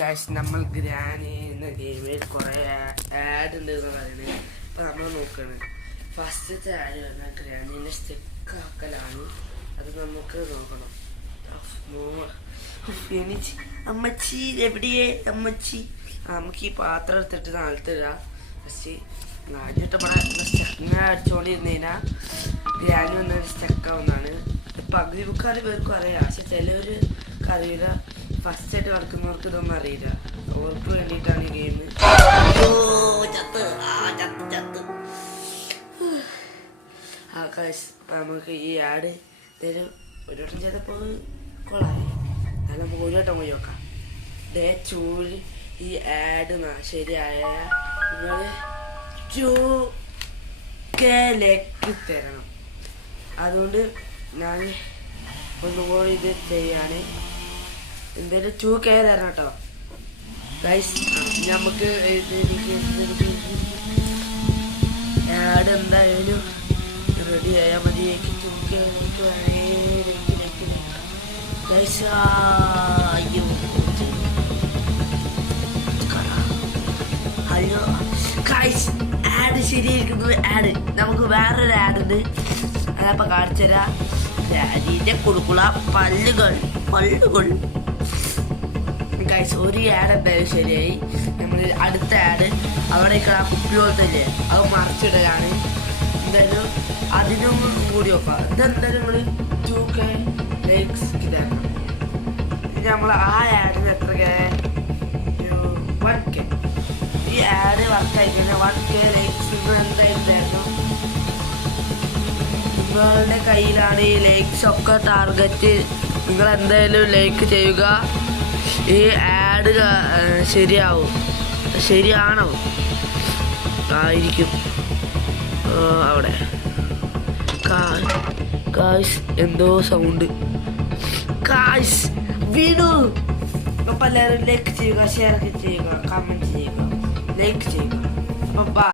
Guys നമ്മൾ granny എന്ന ഗെയിമിൽ കുറേ ആഡ് ഉണ്ട് എന്ന് പറയുന്നത്. അപ്പോൾ നമ്മൾ നോക്കുകയാണ്. ഫസ്റ്റത്തെ ആഡ് പറഞ്ഞാൽ ഗ്രാനീനെ സ്റ്റെക്കാക്കലാണ്. അത് നമുക്ക് നോക്കണം. അമ്മച്ചി എവിടെയേ അമ്മച്ചി? നമുക്ക് ഈ പാത്രം എടുത്തിട്ട് നാളത്തിടാം. പക്ഷേ ആദ്യമായിട്ട് ഇങ്ങനെ അടിച്ചുകൊണ്ടിരുന്നതിനാൽ ഗ്രാനി വന്നൊരു സ്റ്റെക്കാവുന്നതാണ്. പകുതി മുക്കാൽ പേർക്കും അറിയാം, പക്ഷെ ചിലവർ അറിയില്ല. ഫസ്റ്റ് ആയിട്ട് കളിക്കുന്നവർക്ക് ഇതൊന്നും അറിയില്ല. അവർക്ക് വേണ്ടിയിട്ടാണ് ഈ ഗെയിം. നമുക്ക് ഈ ആഡ് ഒരു വട്ടം ചെയ്തപ്പോൾ കൊള്ളായി. അത് നമുക്ക് ഒരു വട്ടം പോയി നോക്കാം. ഡേ ചൂല് ഈ ആഡ് ശരിയായ നിങ്ങൾ ലേക്ക് തരണം. അതുകൊണ്ട് ഞാൻ ഒന്നുകൂടി ഇത് ചെയ്യാണ്. എന്തായാലും 2K തരണം കേട്ടോ ഗൈസ്. നമുക്ക് ആഡ് എന്തായാലും റെഡി ആയാൽ മതി. 2K guys. അയ്യോ ഗൈസ്, ആഡ് ശരിയായിരിക്കുന്നത്. ആഡ് നമുക്ക് വേറൊരു ആഡ് ഉണ്ട്, അതപ്പോൾ കാണിച്ചു തരാം. അതിൻ്റെ കൊടുക്കുള്ള പല്ലുകൾ ഗൈസ്. ഒരു ആഡ് എന്തായാലും ശരിയായി. നമ്മൾ അടുത്ത ആഡ് അവിടെ ആ കുപ്പി പോലത്തെ അത് മറിച്ചിടലാണ്. എന്തായാലും അതിനും കൂടി നോക്കാം. ഇതെന്തായാലും നമ്മൾ 2K ലൈക്സ് തരണം. നമ്മൾ ആ ആഡിന് എത്ര 1K. ഈ ആഡ് വർക്കായി കഴിഞ്ഞാൽ 1K ലൈക്സ് എന്തായാലും തരണം. നിങ്ങളുടെ കയ്യിലാണ് ഈ ലൈക്സ് ഒക്കെ ടാർഗറ്റ്. നിങ്ങൾ എന്തായാലും ലൈക്ക് ചെയ്യുക. ഈ ആഡ് ശരിയാണോ? ആയിരിക്കും. അവിടെ കായ്സ് എന്തോ സൗണ്ട്. കായ്സ് വീണു. അപ്പം എല്ലാവരും ലൈക്ക് ചെയ്യുക, ഷെയർ ചെയ്യുക, കമൻറ്റ് ചെയ്യുക, ലൈക്ക് ചെയ്യുക. അപ്പം